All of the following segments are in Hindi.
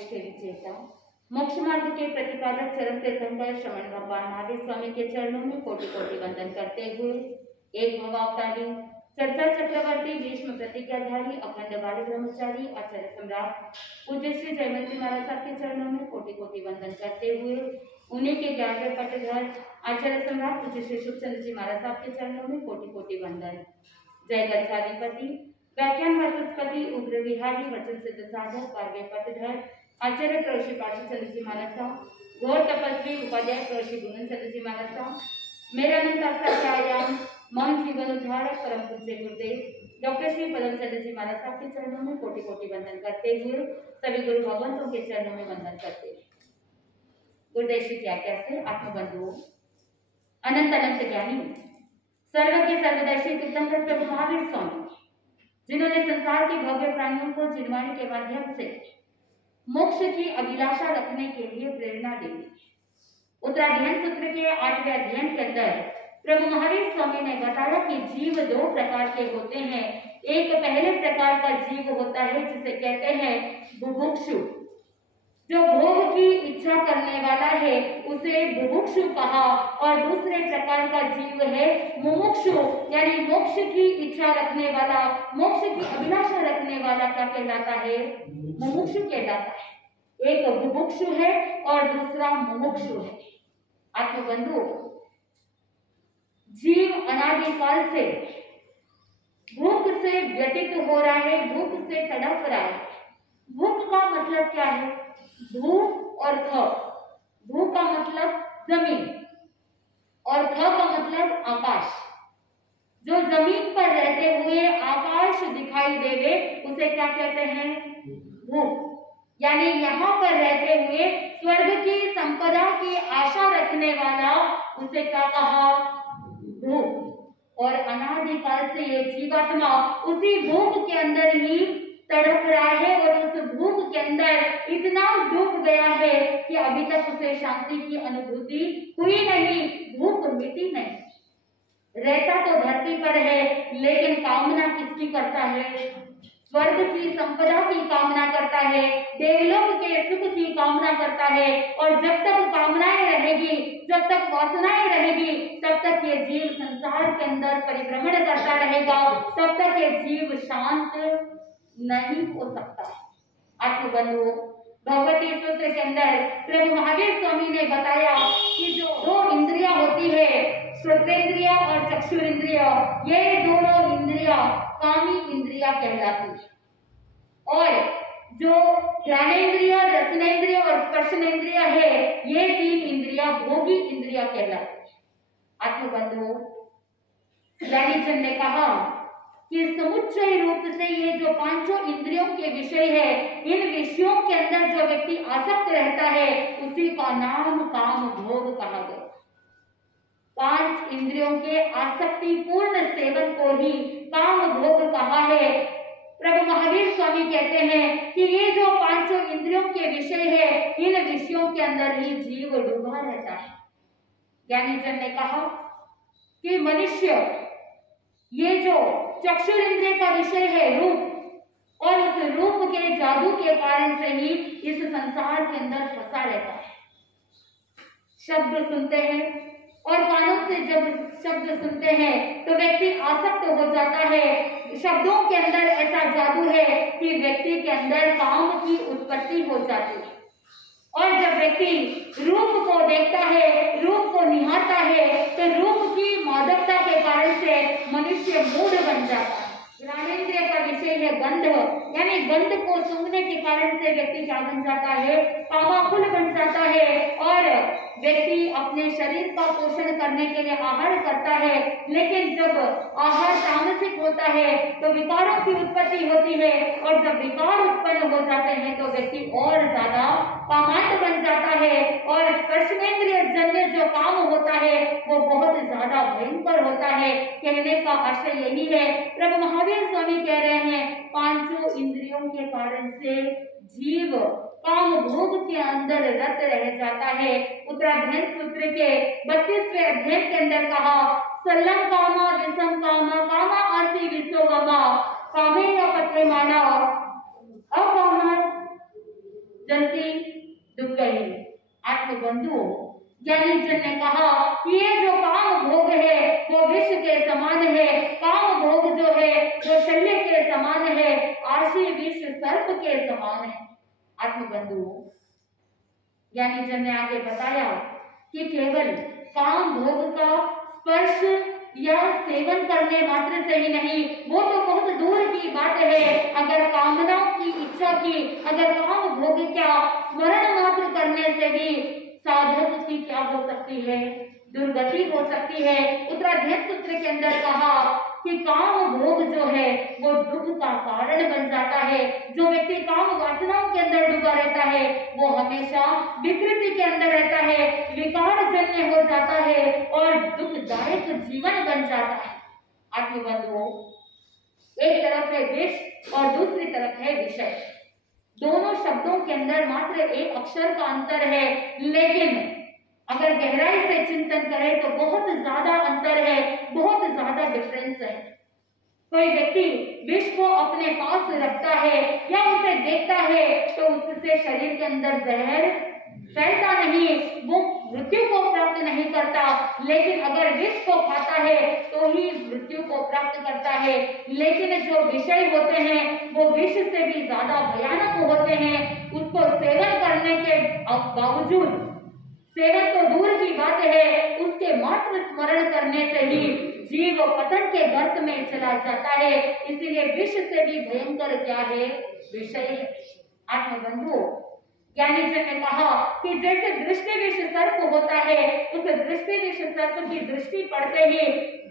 निष्ठ विजेता मोक्ष मार्ग के प्रतिपादक चरम तीर्थंकर श्रमण भगवान महावीर स्वामी के चरणों में कोटि कोटि वंदन करते हुए एक भवावतारी चर्चा चक्रवर्ती भीष्म प्रतिज्ञाधारी अखंड बाली ब्रह्मचारी आचार्य सम्राट पूज्य श्री जयमती महाराज साहब के चरणों में कोटि कोटि वंदन करते हुए उन्हीं के 11वें पटधर आचार्य सम्राट पूज्य श्री सुखचंद्र जी महाराज साहब के चरणों में कोटि कोटि वंदन। जय गच्छाधिपति व्याख्यान वाचस्पति उग्र विहारी वचन सिद्ध साधक 12वें पटधर आचार्य प्रवृषि पार्श्वचंद्र जी महाराज साहब घोर तपस्वी उपाध्याय प्रवृषि गुणचंद्र जी महाराज साहब मेरा नंतायाम मौन जीवन उद्धारक परम पूज्य गुरुदेव डॉक्टर श्री पदमचंद्र जी महाराज साहब के चरणों में कोटि कोटि वंदन करते हुए सभी गुरु भगवंतों के चरणों में वंदन करते हैं। गुरुदेव श्री क्या कैसे आत्मबंधुओं अनंत अनंत ज्ञानी सर्वज्ञ सर्वदर्शी तीर्थंकर प्रभु महावीर स्वामी जिन्होंने संसार के भव्य प्राणियों को जिनवाणी के माध्यम से मोक्ष की अभिलाषा रखने के लिए प्रेरणा दी। उत्तराध्ययन सूत्र के 8वें अध्ययन के अंदर प्रभु महावीर स्वामी ने बताया कि जीव 2 प्रकार के होते हैं। एक पहले प्रकार का जीव होता है जिसे कहते हैं बुभुक्षु, जो भोग की इच्छा करने वाला है उसे बुभुक्षु कहा, और दूसरे प्रकार का जीव है मुमुक्षु, यानी मोक्ष की इच्छा रखने वाला, मोक्ष की अभिलाषा रखने वाला क्या कहलाता है? मुमुक्षु कहलाता है। एक बुभुक्षु है और दूसरा मुमुक्षु है। आत्मबंधु, जीव अनादिकाल से भूख से व्यतीत हो रहा है, भूख से तड़प रहा है। भूख का मतलब क्या है? भू और ख। भू का मतलब जमीन और ख का मतलब आकाश। जो जमीन पर रहते हुए आकाश दिखाई देवे उसे क्या कहते हैं? भूख। यानी यहाँ पर रहते हुए स्वर्ग की संपदा की आशा रखने वाला उसे क्या कहा? भूख। और अनादिकाल से ये जीवात्मा उसी भूख के अंदर ही तड़प रहा है और उस भूख के अंदर इतना डूब गया है कि अभी तक उसे शांति की अनुभूति हुई नहीं, भूख मिटी नहीं। रहता तो धरती पर है लेकिन कामना किसकी करता है? स्वर्ग की संपदा की कामना करता है, देवलोक के सुख की कामना करता है। और जब तक कामनाएं रहेगी, जब तक वासनाएं रहेगी, तब तक ये जीव संसार के अंदर परिभ्रमण करता रहेगा, तब तक ये जीव शांत नहीं हो सकता। आत्मबंधु, भगवती सूत्र के अंदर प्रभु महावीर स्वामी ने बताया कि जो 2 इंद्रियां होती है, श्रोतेंद्रिय और चक्षुरेंद्रिय, ये दोनों इंद्रियां कामी इंद्रिया कहलाती है। और जो ज्ञानेंद्रिय, रसनेंद्रिय और स्पर्शनेंद्रिय है, ये 3 इंद्रियां भोगी इंद्रिया कहलाती है। आत्मबंधु, ज्ञानीजन ने कहा कि समुच्चय रूप से ये जो 5 इंद्रियों के विषय है, इन विषयों के अंदर जो व्यक्ति आसक्त रहता है उसी का नाम काम भोग कहा गया। 5 इंद्रियों के आसक्ति पूर्ण सेवन को ही काम भोग कहा है। प्रभु महावीर स्वामी कहते हैं कि ये जो 5 इंद्रियों के विषय है, इन विषयों के अंदर ही जीव डूबा रहता है। ज्ञानीजन ने कहा कि मनुष्य ये जो चक्षुरेंद्रिय का विषय है रूप, और उस रूप के जादू के कारण से ही इस संसार के अंदर फंसा रहता है। शब्द सुनते हैं और कानों से जब शब्द सुनते हैं तो व्यक्ति आसक्त हो जाता है। शब्दों के अंदर ऐसा जादू है कि व्यक्ति के अंदर काम की उत्पत्ति हो जाती है। और जब व्यक्ति रूप को देखता है, रूप को निहारता है, तो रूप की मादकता के कारण से मनुष्य मूढ़ बन जाता है। ज्ञानेंद्रिय का विषय है गंध, यानी गंध को सूंघने के कारण से व्यक्ति क्या बन जाता है? कामाकुल बन जाता है। और व्यक्ति अपने शरीर का पोषण करने के लिए आहार करता है, लेकिन जब आहार तामसिक होता है तो विकारों की उत्पत्ति होती है, और जब विकार उत्पन्न हो जाते हैं तो व्यक्ति और ज्यादा कामांत बन जाता है। और स्पर्शनेंद्रिय जन्य जो काम होता है वो बहुत ज्यादा भयंकर होता है। कहने का आशय यही है, प्रभु महावीर स्वामी कह रहे हैं 5 इंद्रियों के कारण से जीव काम भोग के अंदर रत रह जाता है। उत्तराध्ययन सूत्र के 32वें अध्ययन के अंदर कहा, सल्लम कामा विषम कामा कामा आसी विश्वगमा कामे या पत्रे माना अकामा चलती दुख गई। आत्मबंधुओं, ज्ञानी जन ने कहा कि ये जो काम भोग है वो विष के समान है, काम भोग जो है वो शल्य के समान है, आशी विष सर्प के समान है। आत्मबंधुओं, ज्ञानी जन ने आगे बताया कि केवल काम भोग का स्पर्श या सेवन करने मात्र से ही नहीं, वो तो बहुत दूर की बात है। अगर कामनाओं की इच्छा की, अगर काम भोग क्या स्मरण मात्र करने से भी साधक की क्या हो सकती है, दुर्गति हो सकती है। उत्तराध्ययन सूत्र के अंदर कहा कि काम भोग जो है वो दुख का कारण बन जाता है। जो व्यक्ति काम वासनाओं के अंदर डूबा रहता है वो हमेशा विकृति के अंदर रहता है, विकार जन्य हो जाता है और दुखदायक जीवन बन जाता है। आत्मबंधुओं, एक तरफ है विष और दूसरी तरफ है विषय। दोनों शब्दों के अंदर मात्र एक अक्षर का अंतर है, लेकिन अगर गहराई से चिंतन करें तो बहुत ज्यादा अंतर है, बहुत ज्यादा डिफरेंस है। कोई व्यक्ति विष को अपने पास रखता है या उसे देखता है तो उससे शरीर के अंदर जहर फैलता नहीं, वो मृत्यु को प्राप्त नहीं करता। लेकिन अगर विष को खाता है तो ही मृत्यु को प्राप्त करता है। लेकिन जो विषय होते हैं वो विष से भी ज्यादा भयानक होते हैं। उसको सेवन करने के बावजूद, सेवन तो दूर की बात है, उसके मात्र स्मरण करने से ही जीव पतन के गर्त में चला जाता है। इसीलिए विष से भी भयंकर क्या है, विषय है। आत्मबंधुओं, ज्ञानी जी ने कहा कि जैसे दृष्टि विष सर्प होता है, उस दृष्टि विष सर्प की दृष्टि पड़ते ही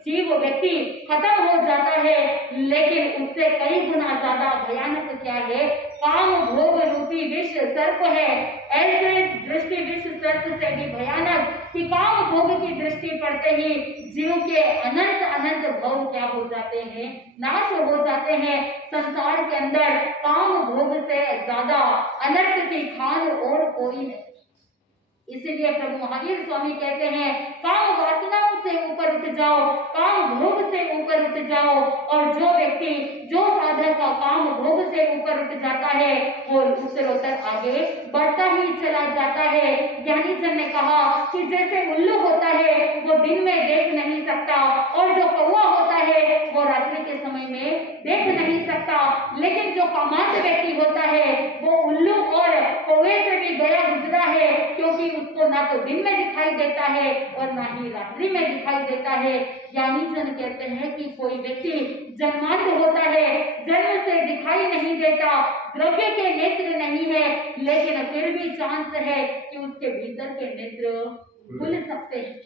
जीव व्यक्ति खत्म हो जाता है, लेकिन उससे कई गुना ज्यादा भयानक क्या है, काम भोग रूपी विष सर्प है। ऐसे दृष्टि विष सर्प से भी भयानक कि काम भोग की दृष्टि पड़ते ही जीव के अनंत अनंत भव क्या हो जाते हैं, नाश हो जाते हैं। संसार के अंदर काम भोग से ज्यादा अनर्थ की खान और कोई नहीं। इसीलिए प्रभु महावीर स्वामी कहते हैं, काम वासनाओं से ऊपर उठ जाओ, काम भोग से ऊपर उठ जाओ। और जो व्यक्ति, जो साधक का काम भोग से ऊपर उठ जाता है वो उत्तरोत्तर आगे बढ़ता ही चला जाता है। ज्ञानी जन ने कहा कि जैसे उल्लू होता है वो दिन में देख नहीं सकता और जो कौवा होता है वो रात्रि के समय में देख नहीं सकता, लेकिन जो कामांध व्यक्ति होता है वो उल्लू और कौवे से भी गया गुजरा है, क्योंकि उसको ना तो दिन में दिखाई देता है और ना ही रात्रि में दिखाई देता है। ज्ञानी जन कहते हैं कि कोई व्यक्ति जन्मांध होता है, जन्म से दिखाई नहीं देता, द्रव्य के नेत्र नहीं है, लेकिन फिर भी चांस है कि उसके भीतर के नेत्र खुल सकते हैं।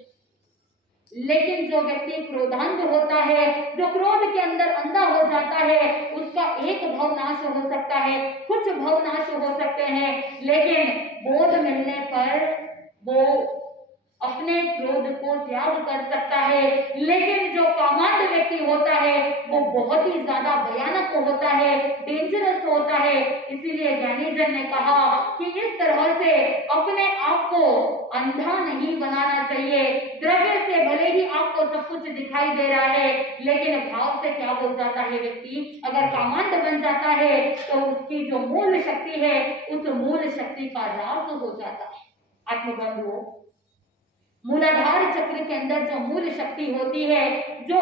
लेकिन जो व्यक्ति क्रोधांध होता है, जो क्रोध के अंदर अंधा हो जाता है, उसका एक भव नाश हो सकता है, कुछ भव नाश हो सकते हैं, लेकिन बोध मिलने पर वो अपने क्रोध को त्याग कर सकता है। लेकिन जो कामांध व्यक्ति होता है वो बहुत ही ज्यादा भयानक होता है, डेंजरस होता है। इसीलिए ज्ञानी जन ने कहा कि इस तरह से अपने आप को अंधा नहीं बनाना चाहिए। द्रव्य से भले ही आपको सब कुछ दिखाई दे रहा है, लेकिन भाव से क्या हो जाता है व्यक्ति, अगर कामांध बन जाता है तो उसकी जो मूल शक्ति है उस मूल शक्ति का ह्रास हो जाता है। आत्मबंधुओं, मूलाधार चक्र के अंदर जो मूल शक्ति होती है, जो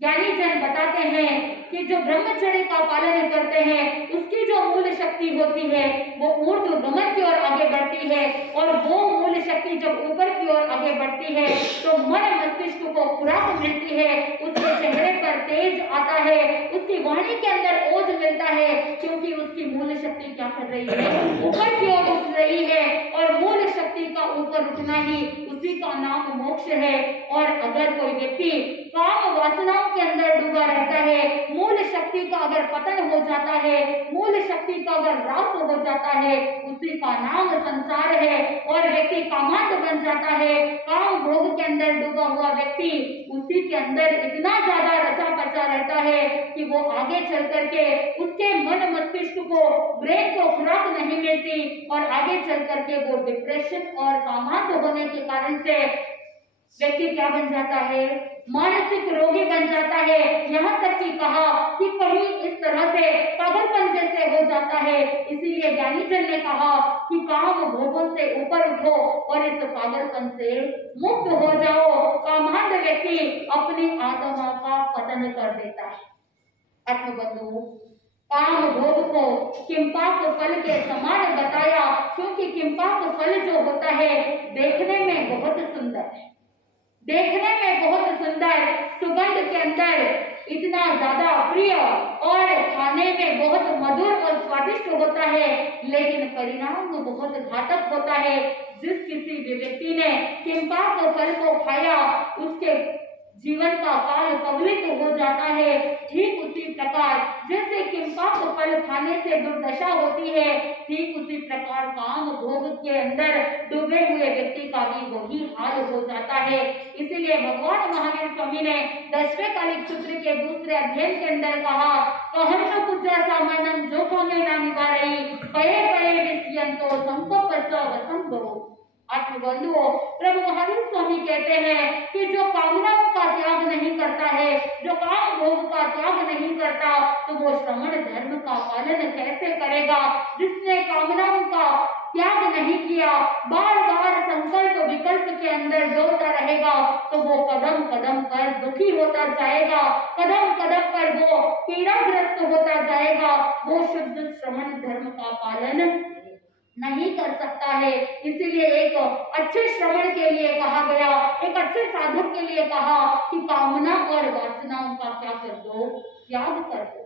ज्ञानी जन बताते हैं कि जो ब्रह्मचर्य का पालन करते हैं उसकी जो मूल शक्ति होती है वो ऊर्ध्व गमन की ओर आगे बढ़ती है। और वो मूल शक्ति जब ऊपर की ओर आगे बढ़ती है तो मन मस्तिष्क को खुराक मिलती है, उसके चेहरे पर तेज आता है, उसकी वाणी के अंदर ओज मिलता है, क्योंकि उसकी मूल शक्ति क्या कर रही है, ऊपर की ओर उठ रही है। और मूल शक्ति का ऊपर उठना ही उसी का नाम मोक्ष है। और अगर कोई व्यक्ति काम वासनाओं के अंदर डूबा रहता है, मूल शक्ति का अगर पतन हो जाता है, मूल शक्ति का अगर ह्रास हो जाता है, उसी का नाम संसार है। और व्यक्ति कामांध बन जाता है, काम भोग के अंदर डूबा हुआ व्यक्ति उसी के अंदर इतना ज्यादा रचा पचा रहता है कि वो आगे चल करके उसके मन मस्तिष्क को, ब्रेन को खुराक नहीं मिलती और आगे चल करके वो डिप्रेशन और कामांध होने के कारण से व्यक्ति क्या बन जाता है, मानसिक रोगी बन जाता है। यहाँ तक कि कहा कि कहीं इस तरह से पागलपन जैसे से हो जाता है। इसीलिए ज्ञानीजन ने कहा कि काम भोगों से ऊपर उठो और इस पागलपन से मुक्त हो जाओ। कामांध व्यक्ति अपनी आत्मा का पतन कर देता है। आत्मबंधु, काम भोग को किंपाक फल के समान बताया, क्योंकि किंपाक फल जो होता है देखने में बहुत सुंदर है, देखने में बहुत सुंदर, सुगंध के अंदर इतना ज्यादा प्रिय और खाने में बहुत मधुर और स्वादिष्ट होता है, लेकिन परिणाम तो बहुत घातक होता है। जिस किसी भी व्यक्ति ने किंपाक फल को खाया उसके जीवन का काल कवलित हो जाता है। ठीक उसी प्रकार जैसे किंपाक फल खाने से दुर्दशा होती है, ठीक उसी प्रकार काम भोग के अंदर डूबे हुए व्यक्ति का भी वही हाल हो जाता है। इसीलिए भगवान महावीर स्वामी ने 10वें कालिक सूत्र के दूसरे अध्ययन के अंदर कहा, कहन न पूजा सामानम जो कामे ना निवारई पये पये विषयंतो संकल्प वसंतो। आत्मबंधुओं, प्रभु महावीर स्वामी कहते हैं कि जो कामनाओं का त्याग नहीं करता है, जो काम भोग का त्याग नहीं करता, तो वो श्रमण धर्म का पालन कैसे करेगा। जिसने कामनाओं का त्याग नहीं किया, बार बार संकल्प विकल्प के अंदर दौड़ता रहेगा, तो वो कदम कदम पर दुखी होता जाएगा, कदम कदम पर वो पीड़ाग्रस्त होता जाएगा, वो शुद्ध श्रमण धर्म का पालन नहीं कर सकता है। इसीलिए एक अच्छे श्रवण के लिए कहा गया, एक अच्छे साधक के लिए कहा कि कामना और वासनाओं का क्या कर दो, त्याग कर दो।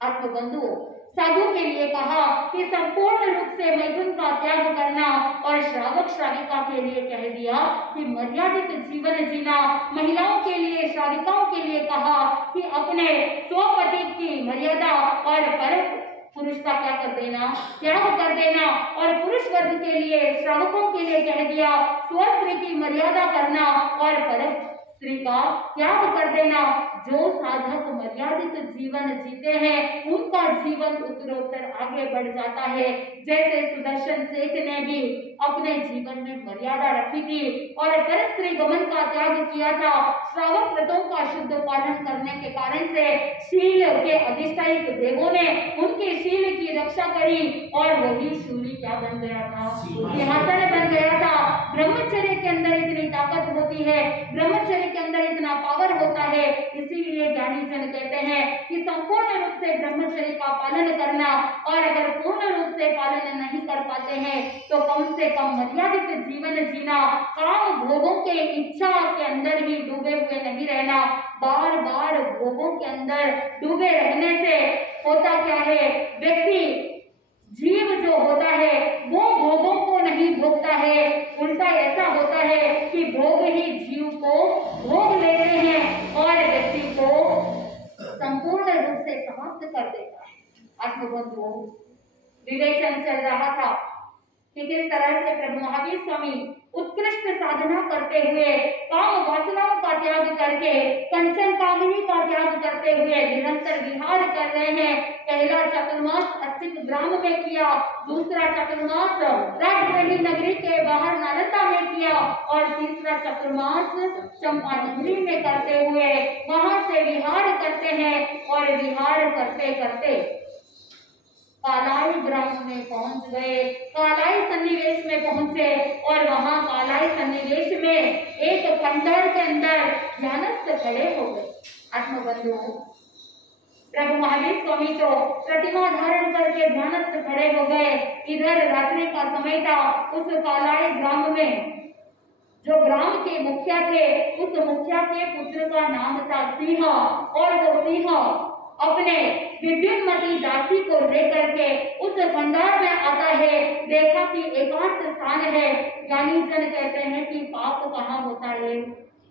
आत्मबंधुओं, साधु के लिए कहा कि संपूर्ण रूप से मैथुन का त्याग करना, और श्रावक श्राविका के लिए कह दिया कि मर्यादित जीवन जीना। महिलाओं के लिए, श्राविकाओं के लिए कहा कि अपने स्वपति की मर्यादा और पर पुरुष का क्या कर देना, त्याग कर देना। और पुरुष वर्ग के लिए, श्रावकों के लिए कह दिया स्वस्त्री की मर्यादा करना और पर स्त्री का त्याग कर देना। जो साधक मर्यादित जीवन जीते हैं उनका जीवन उत्तरोत्तर आगे बढ़ जाता है। जैसे सुदर्शन सेठ ने भी अपने जीवन में मर्यादा रखी थी और परस्त्री गमन का त्याग किया था। श्रावक व्रतों का शुद्ध पालन करने के कारण से शील के अधिष्ठायक देवों ने उनके शील की रक्षा करी और वही शूली क्या बन गया था, सिंहासन बन गया था। ब्रह्मचर्य के अंदर इतनी ताकत होती है, ब्रह्मचर्य के अंदर इतना पावर होता है। इसीलिए ज्ञानी जन कहते हैं कि संपूर्ण रूप से ब्रह्मचर्य का पालन करना, और अगर पूर्ण रूप से पालन नहीं कर पाते हैं तो कम से कम मर्यादित जीवन जीना, काम भोगों के इच्छा के अंदर ही डूबे हुए नहीं रहना। बार बार भोगों के अंदर डूबे रहने से होता क्या है, व्यक्ति जीव जो होता है वो भोगों को नहीं भोगता है, उल्टा ऐसा होता है कि भोग ही जीव को भोग लेते हैं और व्यक्ति को संपूर्ण रूप से समाप्त कर देता है। आत्मबंधुओं, विवेचन चल रहा था कि किस तरह से प्रभु महावीर स्वामी उत्कृष्ट साधना करते हुए, काम वासनाओं का त्याग करके, कंचन कामिनी का त्याग करते हुए निरंतर विहार कर रहे हैं। पहला चातुर्मास अस्तिक ग्राम में किया, दूसरा चातुर्मास राजगढ़ी नगरी के बाहर नालंदा में किया और तीसरा चातुर्मास चंपानगरी में करते हुए वहां से विहार करते हैं। और विहार करते करते कालाई ग्राम में पहुंच गए, कालाई सन्निवेश में पहुंचे और वहां कालाई सन्निवेश में एक खंडहर के अंदर ध्यानस्थ खड़े हो गए। आत्मबंधुओं, प्रभु महावीर स्वामी तो प्रतिमा धारण करके ध्यानस्थ खड़े हो गए। इधर रात्रि का समय था। उस कालाई ग्राम में जो ग्राम के मुखिया थे, उस मुखिया के पुत्र का नाम था सिंह, और वो सिंह अपने विद्युन्मती दासी को लेकर के उस खंडहर में आता है। देखा कि एकांत स्थान है। ज्ञानी जन कहते हैं कि पाप कहाँ होता है,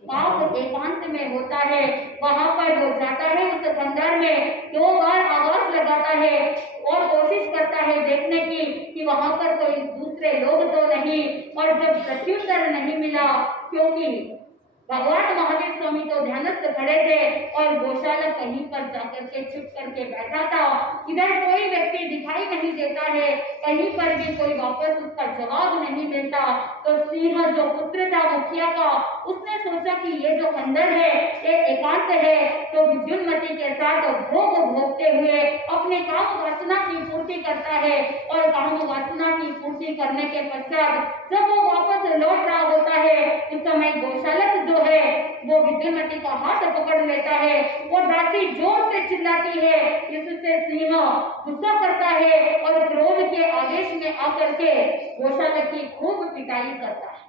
पाप एकांत में होता है। वहां पर वो जाता है, उस खंडहर में 2 बार आवाज लगाता है और कोशिश करता है देखने की कि वहां पर कोई दूसरे लोग तो नहीं। और जब प्रत्युत्तर नहीं मिला, क्योंकि भगवान महावीर स्वामी तो ध्यानस्थ खड़े थे और गौशाला कहीं पर जाकर के चुप करके बैठा था। इधर कोई व्यक्ति दिखाई नहीं देता है, कहीं पर भी कोई वापस उसका जवाब नहीं देता। तो सिंह जो पुत्र था मुखिया का, उसने सोचा कि ये जो खंडर है ये एकांत है, तो विद्युन्मती के साथ भोग भोगते हुए अपने काम वासना की पूर्ति करता है। और काम वासना की पूर्ति करने के पश्चात जब वो वापस लौट रहा होता है, उस समय गौशालक जो है वो विद्युन्मती का हाथ पकड़ लेता है। वो दासी जोर से चिल्लाती है, इससे सिंह गुस्सा करता है और क्रोध के आवेश में आकर के गौशालक की खूब पिटाई करता है।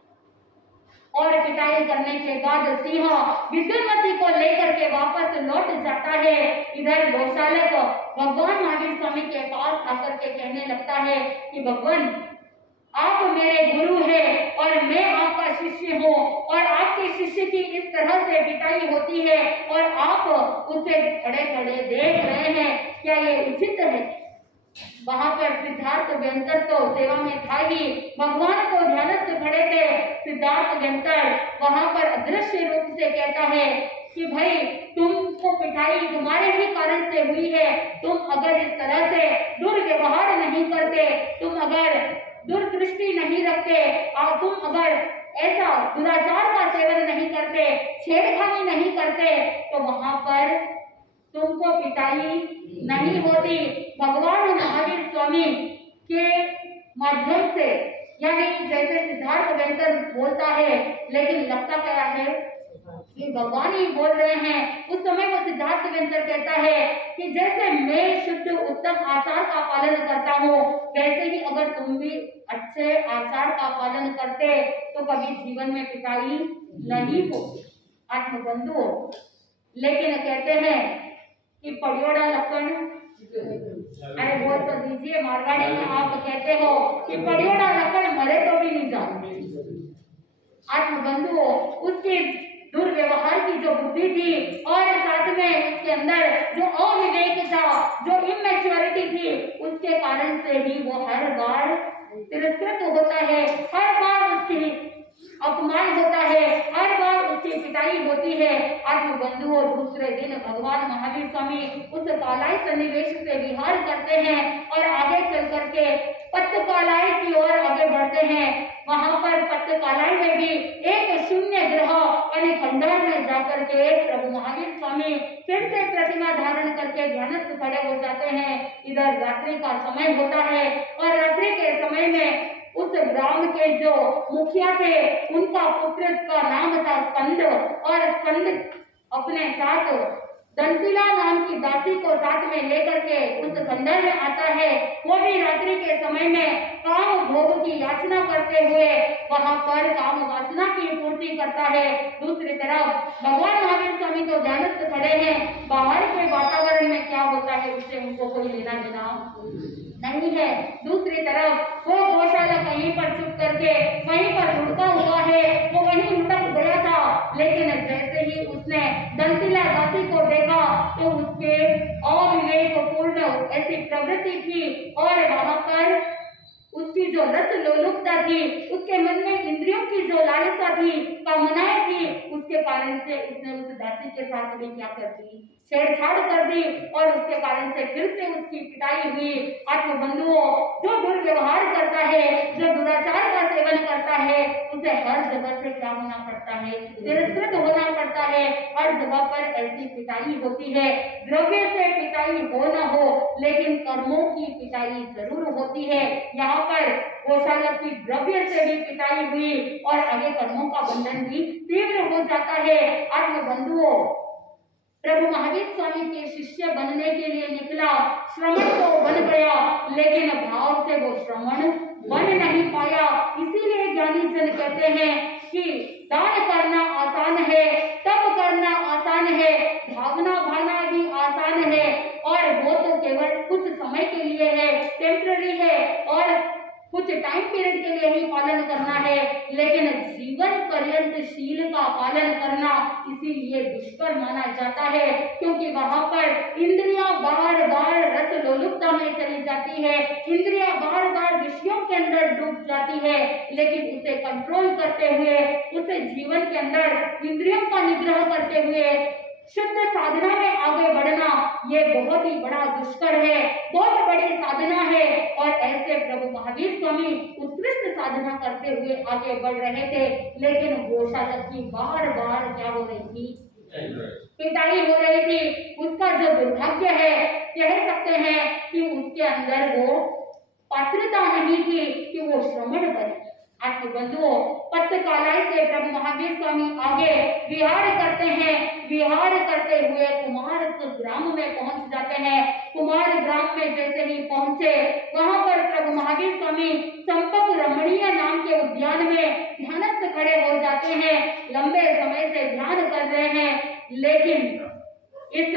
और पिटाई करने के बाद सिंह विद्युन्मती को लेकर के वापस लौट जाता है। इधर गौशालक भगवान महावीर स्वामी के पास आकर के कहने लगता है कि भगवान, आप मेरे गुरु हैं और मैं आपका शिष्य हूँ, और आपके शिष्य की इस तरह से पिटाई होती है और आप उसे खड़े खड़े देख रहे हैं, क्या ये उचित है? वहां पर सिद्धार्थ व्यंतर तो सेवा में था ही, भगवान को ध्यानस्थ खड़े थे। सिद्धार्थ व्यंतर वहां पर अदृश्य रूप से कहता है कि भाई, तुमको पिटाई तुम्हारे ही कारण से हुई है। तुम अगर इस तरह से दुर्व्यवहार नहीं करते, तुम अगर दूरदृष्टि नहीं रखते, और तुम अगर ऐसा दुराचार का सेवन नहीं करते, छेड़खानी नहीं करते, तो वहां पर तुमको पिटाई नहीं होती। भगवान महावीर स्वामी के माध्यम से, यानी जैसे सिद्धार्थ व्यंतर बोलता है, लेकिन लगता क्या है कि भगवान ही बोल रहे हैं। उस समय वो सिद्धार्थ व्यंतर कहता है कि जैसे मैं शुद्ध उत्तम आचार का पालन करता हूँ, वैसे ही अगर तुम भी अच्छे आचार का पालन करते तो कभी जीवन में पिटाई नहीं होती। आत्मबंधु, लेकिन कहते हैं कि पड़ियोड़ा लखन, अरे बोल तो दीजिए, मारवाड़ी में आप कहते हो कि पड़ियोड़ा लखन मरे तो भी नहीं जाते। आत्मबंधु, उसकी दुर्व्यवहार की जो बुद्धि थी और साथ में उसके अंदर जो अविवेक था, जो इमेच्योरिटी थी, उसके कारण से ही वो हर बार तिरस्कृत होता है, हर बार उसकी अपमान होता है, हर बार उसकी पिटाई होती है। आत्मबंधुओं, दूसरे दिन भगवान महावीर स्वामी उस कालाई सन्निवेश से विहार करते हैं और आगे चल करके पत्तकालाई की ओर आगे बढ़ते हैं। वहां पर पत्तकालाई में भी एक शून्य ग्रह यानी खंडर में जाकर के प्रभु महावीर स्वामी फिर से प्रतिमा धारण करके ध्यानस्थ खड़े हो जाते हैं। इधर रात्रि का समय होता है और रात्रि के समय में उस ग्राम के जो मुखिया थे, उनका पुत्र का नाम था स्कंद, और स्कंद अपने साथ दंतिला नाम की दासी को साथ में लेकर के उस खंडर में आता है। वो भी रात्रि के समय में काम भोग की याचना करते हुए वहां पर काम वासना की पूर्ति करता है। दूसरी तरफ भगवान महावीर स्वामी तो ध्यानस्थ खड़े हैं, बाहर के वातावरण में क्या होता है उससे उनको कोई लेना देना नहीं है। दूसरी तरफ वो गौशाला कहीं पर चुप करके वहीं पर लुढ़का हुआ है, वो वहीं लुढ़क गया था, लेकिन जैसे ही उसने दंतिला दासी को देखा तो उसके अविवेकपूर्ण ऐसी प्रवृत्ति थी और वहां पर उसकी जो रस लोलुपता थी, उसके मन में इंद्रियों की जो लालसा थी, कामनाएं थी, उसके कारण से उसने उस दासी के साथ भी क्या कर दी, छेड़छाड़ कर दी और उसके कारण से फिर से उसकी पिटाई हुई। आत्मबंधुओं, जो दुर्व्यवहार करता है, जो दुराचार का सेवन करता है, उसे हर जगह से क्या होना पड़ता है, तिरस्कृत होना पड़ता है। हर जगह पर ऐसी पिटाई होती है। द्रव्य से पिटाई हो न हो, लेकिन कर्मों की पिटाई जरूर होती है। यहाँ पर गौशाला की द्रव्य से भी पिटाई हुई और आगे कर्मों का बंधन भी तीव्र हो जाता है। आत्मबंधुओं, प्रभु महावीर स्वामी के शिष्य बनने के लिए निकला, श्रमण तो बन गया, लेकिन भाव से वो श्रमण बन नहीं पाया। इसीलिए ज्ञानी जन कहते हैं कि दान करना आसान है, तप करना आसान है, भावना भाना भी आसान है, और वो तो केवल कुछ समय के लिए है, टेम्पररी है और कुछ टाइम टाइम पीरियड के लिए ही पालन करना है, लेकिन जीवन पर्यंत शील का पालन करना इसीलिए दुष्कर माना जाता है, क्योंकि वहां पर इंद्रियां बार बार रस लोलुपता में चली जाती है, इंद्रियां बार बार विषयों के अंदर डूब जाती है, लेकिन उसे कंट्रोल करते हुए, उसे जीवन के अंदर इंद्रियों का निग्रह करते हुए शुद्ध साधना में आगे बढ़ना, ये बहुत ही बड़ा दुष्कर है, बहुत बड़ी साधना है। और ऐसे प्रभु महावीर स्वामी उत्कृष्ट साधना करते हुए आगे बढ़ रहे थे, लेकिन गोशाला की बार बार क्या हो रही थी, पिटाई हो रही थी। उसका जो दुर्भाग्य है, कह सकते हैं कि उसके अंदर वो पात्रता नहीं थी कि वो श्रमण बने। आपके बंधुओं, पत्तकालाई से प्रभु महावीर स्वामी आगे विहार करते हैं, विहार करते हुए कुमार ग्राम में पहुंच जाते हैं। कुमार ग्राम में जैसे ही पहुंचे, वहां पर प्रभु महावीर स्वामी संपक रमणीय नाम के उद्यान में ध्यानस्थ खड़े हो जाते हैं, लंबे समय से ध्यान कर रहे हैं, लेकिन इस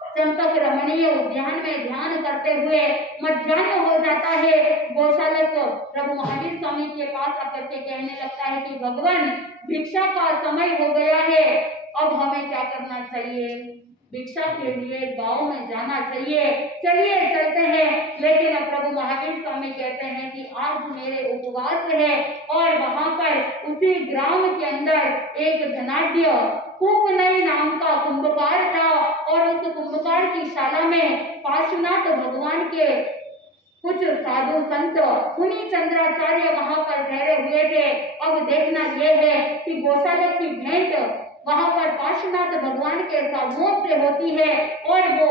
चंपक रमणीय उद्यान में ध्यान करते हुए मध्याह्न हो जाता है। गोशालक प्रभु महावीर स्वामी के पास आकर के कहने लगता है कि भगवान, भिक्षा का समय हो गया है, अब हमें क्या करना चाहिए, भिक्षा के लिए गांव में जाना चाहिए, चलिए चलते हैं। लेकिन अब प्रभु महावीर स्वामी कहते हैं कि आज मेरे उपवास है, और वहां पर उसी ग्राम के अंदर एक धनाढ्य कुंभनई नाम का कुंभकार था, और उस कुंभकार की शाला में पार्श्वनाथ भगवान के कुछ साधु संत मुनि चंद्राचार्य वहां पर ठहरे हुए थे। अब देखना यह है कि गोशाला की भेंट वहां पर पार्श्वनाथ भगवान के साधुओं से होती है, और वो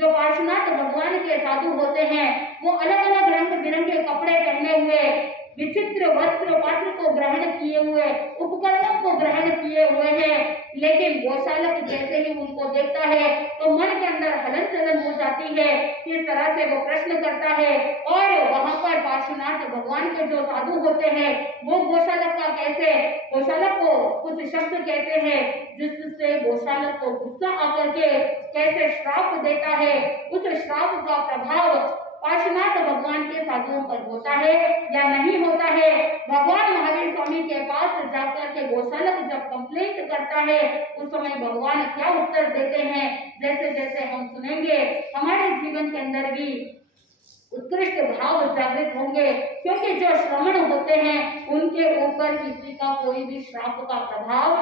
जो पार्श्वनाथ भगवान के साधु होते हैं वो अलग अलग रंग बिरंगे कपड़े पहने हुए, विचित्र वस्त्र पात्र को ग्रहण किए हुए, उपकरणों को ग्रहण किए हुए हैं। लेकिन गोशालक जैसे ही उनको देखता है तो मन के अंदर हलन चलन हो जाती है। किस तरह से वो प्रश्न करता है, और वहां पर पार्श्वनाथ भगवान के जो साधु होते हैं वो गोशालक का कैसे, गोशालक को कुछ शब्द कहते हैं जिससे गोशालक को गुस्सा आकर के कैसे श्राप देता है। उस श्राप का प्रभाव पार्श्वनाथ भगवान के साधुओं पर होता है या नहीं होता है। भगवान महावीर स्वामी के पास जाकर के गोशालक जब कंप्लेंट करता है, उस समय भगवान क्या उत्तर देते हैं, जैसे जैसे हम सुनेंगे हमारे जीवन के अंदर भी उत्कृष्ट भाव जागृत होंगे, क्योंकि जो श्रमण होते हैं उनके ऊपर किसी का कोई भी श्राप का प्रभाव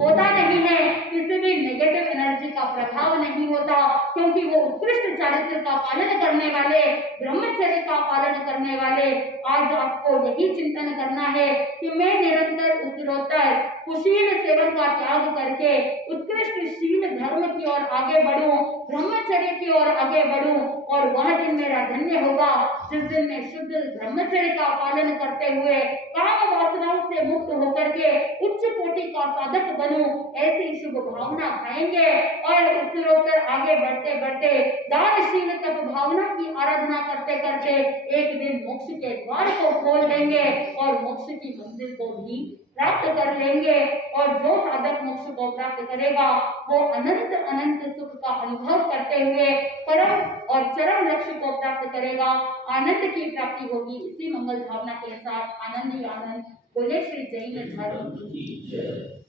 होता नहीं है, किसी भी नेगेटिव एनर्जी का प्रभाव नहीं होता, क्योंकि वो उत्कृष्ट चारित्र का पालन करने वाले, ब्रह्मचर्य का पालन करने वाले। आज आपको यही चिंतन करना है कि मैं निरंतर उत्तरोत्तर कुशील सेवन का त्याग करके उत्कृष्ट शील धर्म की ओर आगे बढ़ूं, ब्रह्मचर्य की ओर आगे बढ़ूं, और वह दिन मेरा धन्य होगा जिस दिन मैं शुद्ध ब्रह्मचर्य का पालन करते हुए काम वासनाओं से मुक्त होकर के उच्च कोटि का साधक बनूं। ऐसी शुभ भावना खाएंगे और उत्तरोत्तर आगे बढ़ते बढ़ते दानशील तप भावना की आराधना करते करते एक दिन मोक्ष के द्वार को खोल देंगे और मोक्ष की मंजिल को भी प्राप्त कर लेंगे। और जो साधक मोक्ष को प्राप्त करेगा वो अनंत अनंत सुख का अनुभव करते हुए परम और चरम लक्ष्य को प्राप्त करेगा, आनंद की प्राप्ति होगी। इसी मंगल भावना के साथ आनंद ही आनंद बोले श्री जैन धर्म की जय।